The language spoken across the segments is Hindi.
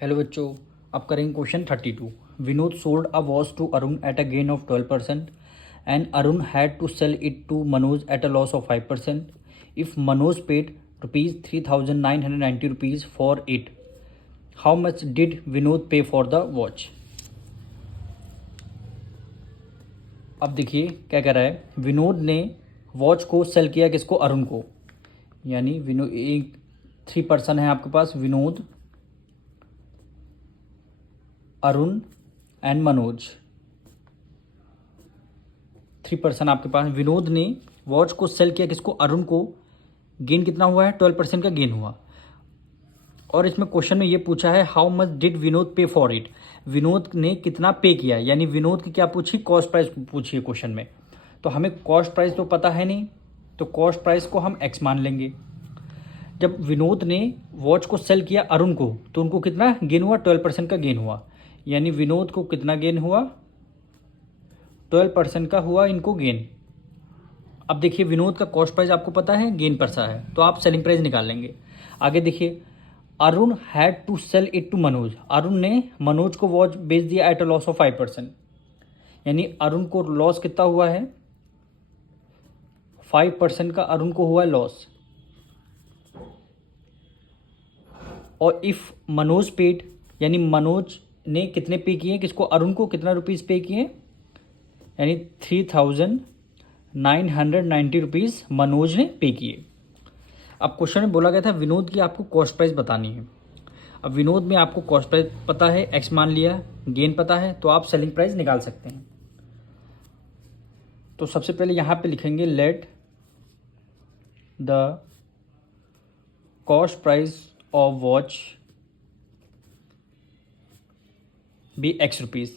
हेलो बच्चों, अब करेंगे question 32। Vinod sold a watch to Arun at a gain of 12% and Arun had to sell it to Manoj at a loss of 5%. If Manoj paid ₹3,990 for it, how much did Vinod pay for the watch? अब देखिए क्या कह रहा है। विनोद ने वॉच को सेल किया किसको? अरुण को। यानी विनोद एक 3 पर्सन है आपके पास, विनोद, अरुण एंड मनोज। 3 पर्सन आपके पास। विनोद ने वॉच को सेल किया किसको? अरुण को। गेन कितना हुआ है? 12% का गेन हुआ। और इसमें क्वेश्चन में ये पूछा है how much did Vinod pay for it. Vinod ने कितना पे किया, यानी विनोद की क्या पूछी? कॉस्ट प्राइस पूछी है क्वेश्चन में। तो हमें कॉस्ट प्राइस तो पता है नहीं, तो कॉस्ट प्राइस को हम एक्स मान लेंगे। जब विनोद ने वॉच को सेल किया अरुण को, तो उनको कितना गेन हुआ? 12% का गेन हुआ। यानी विनोद को कितना गेन हुआ? 12% का हुआ इनको गेन। अब देखिए विनोद का कॉस्ट प्राइस आपको पता है, गेन परसा है, तो आप सेलिंग प्राइस निकाल लेंगे। आगे देखिए, Arun had to sell it to Manoj. Arun ने मनोज को वॉच बेच दिया एट अ लॉस ऑफ 5%। यानी अरुण को लॉस कितना हुआ है? 5% का अरुण को हुआ है लॉस। और इफ मनोज पेड, यानी मनोज ने कितने पे किए किसको? अरुण को कितना रुपीज़ पे किए? यानी 3,990 रुपीज़ मनोज ने पे किए। अब क्वेश्चन में बोला गया था विनोद की आपको कॉस्ट प्राइस बतानी है। अब विनोद में आपको कॉस्ट प्राइस पता है, एक्स मान लिया, गेन पता है, तो आप सेलिंग प्राइस निकाल सकते हैं। तो सबसे पहले यहाँ पे लिखेंगे let the cost price of watch be X rupees.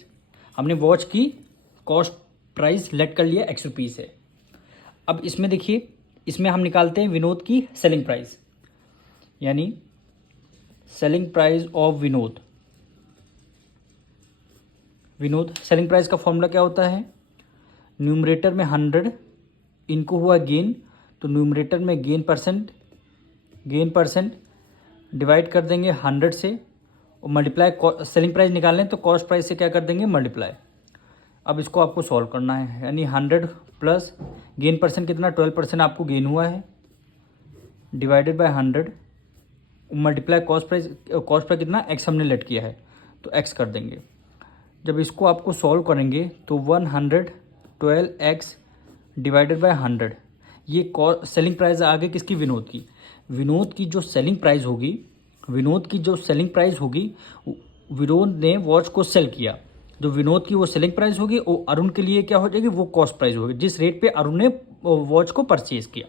हमने वॉच की कॉस्ट प्राइस लेट कर लिया एक्स रुपीज़ है। अब इसमें देखिए, इसमें हम निकालते हैं विनोद की सेलिंग प्राइस, यानी selling price of Vinod. Vinod selling price का फॉर्मूला क्या होता है? न्यूमरेटर में 100, इनको हुआ गेन, तो न्यूमरेटर में गेन परसेंट डिवाइड कर देंगे 100 से, और मल्टीप्लाई सेलिंग प्राइस निकालें तो कॉस्ट प्राइस से क्या कर देंगे? मल्टीप्लाई। अब इसको आपको सॉल्व करना है, यानी 100 प्लस गेन परसेंट कितना? 12% आपको गेन हुआ है, divided by 100, multiply cost price कितना? एक्स हमने लेट किया है, तो एक्स कर देंगे। जब इसको आपको सॉल्व करेंगे तो 112x डिवाइडेड बाय 100, ये सेलिंग प्राइस आगे किसकी? विनोद की। विनोद की जो सेलिंग प्राइस होगी, विनोद ने वॉच को सेल किया, जो विनोद की वो सेलिंग प्राइस होगी, वो अरुण के लिए क्या हो जाएगी? वो कॉस्ट प्राइस होगी, जिस रेट पे अरुण ने वॉच को परचेज किया।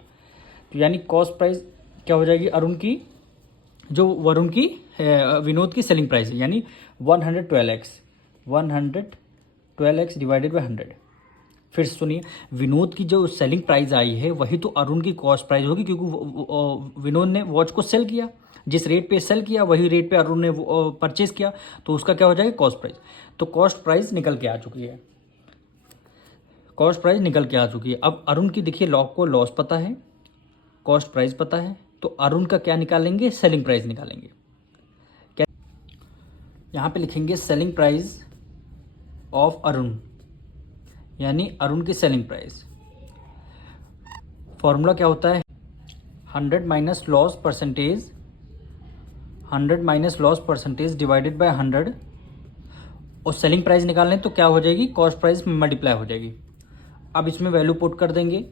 तो यानी कॉस्ट प्राइस क्या हो जाएगी? अरुण की, जो वरुण की विनोद की सेलिंग प्राइस है, यानी 112x डिवाइडेड बाय 100। फिर सुनिए, विनोद की जो सेलिंग प्राइस आई है वही तो अरुण की कॉस्ट प्राइस होगी, क्योंकि विनोद ने वॉच को सेल किया, जिस रेट पे सेल किया वही रेट पे अरुण ने परचेज किया, तो उसका क्या हो जाएगा? Cost price. तो कॉस्ट प्राइस निकल के आ चुकी है। अब अरुण की देखिए, को लॉस पता है, कॉस्ट प्राइस पता है, तो अरुण का क्या निकालेंगे? सेलिंग प्राइस निकालेंगे। क्या यहाँ पे लिखेंगे? सेलिंग प्राइस ऑफ अरुण, यानी अरुण की सेलिंग प्राइस। फॉर्मूला क्या होता है? 100 minus loss percentage divided by 100, और सेलिंग प्राइस निकालें तो क्या हो जाएगी? कॉस्ट प्राइस में मल्टीप्लाई हो जाएगी। अब इसमें वैल्यू पुट कर देंगे,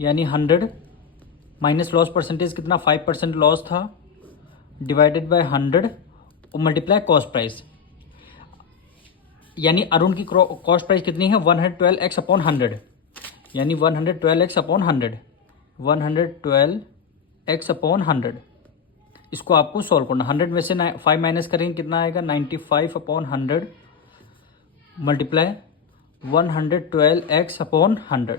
यानी 100 माइनस लॉस परसेंटेज कितना? 5% लॉस था, डिवाइडेड बाय 100, और मल्टीप्लाई कॉस्ट प्राइस, यानी अरुण की कॉस्ट प्राइस कितनी है? 112x अपॉन 100, यानी 112x अपॉन 100। इसको आपको सॉल्व करना। 100 में से 5 माइनस करेंगे, कितना आएगा? 95 अपॉन 100 मल्टीप्लाई 112x अपॉन 100।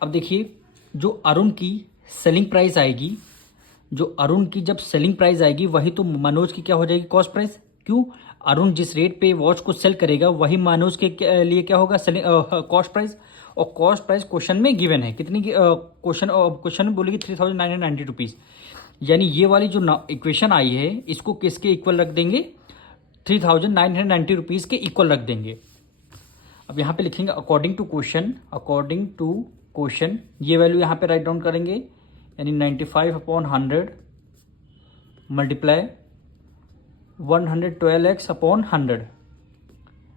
अब देखिए, जो अरुण की सेलिंग प्राइस आएगी, जब सेलिंग प्राइस आएगी वही तो मनोज की क्या हो जाएगी? Cost price. क्यों? अरुण जिस रेट पे वॉच को सेल करेगा वही मनोज के लिए क्या होगा? Selling cost price. और कॉस्ट प्राइस क्वेश्चन में गिवन है कितनी? क्वेश्चन में बोलेगी 3,990 रुपीज़। यानी ये वाली जो इक्वेशन आई है इसको किसके इक्वल रख देंगे, 3990 रुपीज़ के इक्वल रख देंगे। अब यहाँ पे लिखेंगे अकॉर्डिंग टू क्वेश्चन, ये वैल्यू यहाँ पे राइट डाउन करेंगे, यानी 95/100 मल्टीप्लाई 112x/100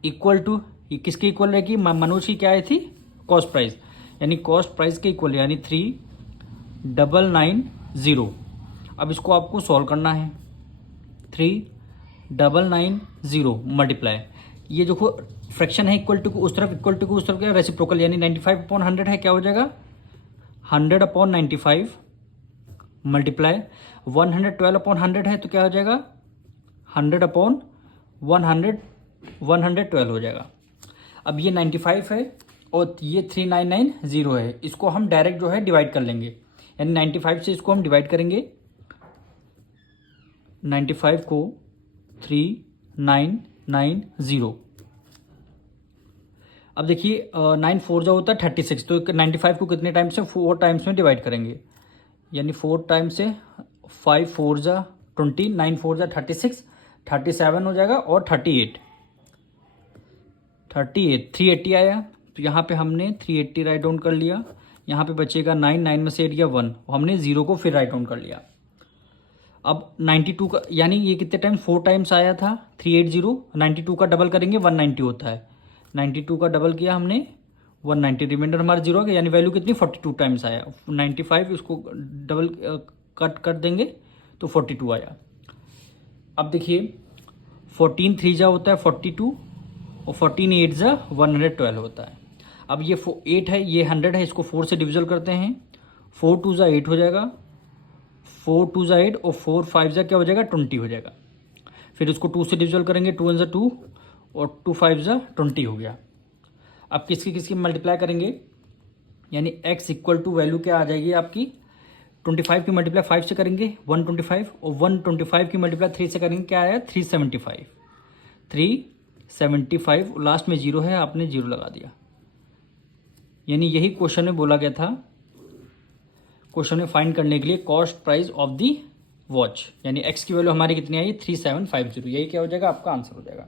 इक्वल टू, ये किसके इक्वल रहेगी, मनोज की क्या आई थी, कॉस्ट प्राइस, यानी कॉस्ट प्राइस के इक्वल, यानी 3990। अब इसको आपको सॉल्व करना है, 3990 मल्टीप्लाई, ये जो फ्रैक्शन है इक्वल टू उस तरफ, इक्वल टू उस तरफ क्या, रेसिप्रोकल, यानी 95/100 है, क्या हो जाएगा 100/95 मल्टीप्लाई 112/100 है तो क्या हो जाएगा 100/112 हो जाएगा। अब ये 95 है और ये 3990 है, इसको हम डायरेक्ट जो है डिवाइड कर लेंगे, यानी 95 से इसको हम डिवाइड करेंगे, 95 को 3990। अब देखिए 9 4 जो होता है 36, तो 95 को कितने टाइम्स से, 4 टाइम्स में डिवाइड करेंगे, यानी 4 टाइम्स से 5 4 जा 20, 9 4 जा 36, 37 हो जाएगा और 38 380 आया, तो यहाँ पे हमने 380 राइट डाउन कर लिया। यहाँ पे बचेगा 9 में से 8 गया 1, हमने 0 को फिर राइट डाउन कर लिया। अब 92 का, यानी ये कितने टाइम्स, 4 टाइम्स आया था 380, 92 का डबल करेंगे 190 होता है, 92 का डबल किया हमने 190, रिमाइंडर हमारा 0 हो गया, यानी वैल्यू कितनी 42 टाइम्स आया, 95 इसको डबल कट कर देंगे तो 42 आया। अब देखिए 14 3 जा होता है 42 और 14 8 जा 112 होता है। अब ये 8 है, ये 100 है, इसको 4 से डिविजल करते हैं, 4 2 जा 8 हो जाएगा, 4 2 जा 8 और 4 5 जा क्या हो जाएगा 20 हो जाएगा। फिर इसको 2 से डिविजल करेंगे, 2 1 जा 2 और 2 5 जा 20 हो गया। अब किसकी मल्टीप्लाई करेंगे, यानी x इक्वल टू वैल्यू क्या आ जाएगी आपकी, 25 की मल्टीप्लाई 5 से करेंगे 125 और 125 की मल्टीप्लाई 3 से करेंगे, क्या आया 375, लास्ट में 0 है, आपने 0 लगा दिया। यानी यही क्वेश्चन में बोला गया था, क्वेश्चन में फाइंड करने के लिए cost price of the watch, यानी x की वैल्यू हमारी कितनी आई 3750, यही क्या हो जाएगा आपका आंसर हो जाएगा।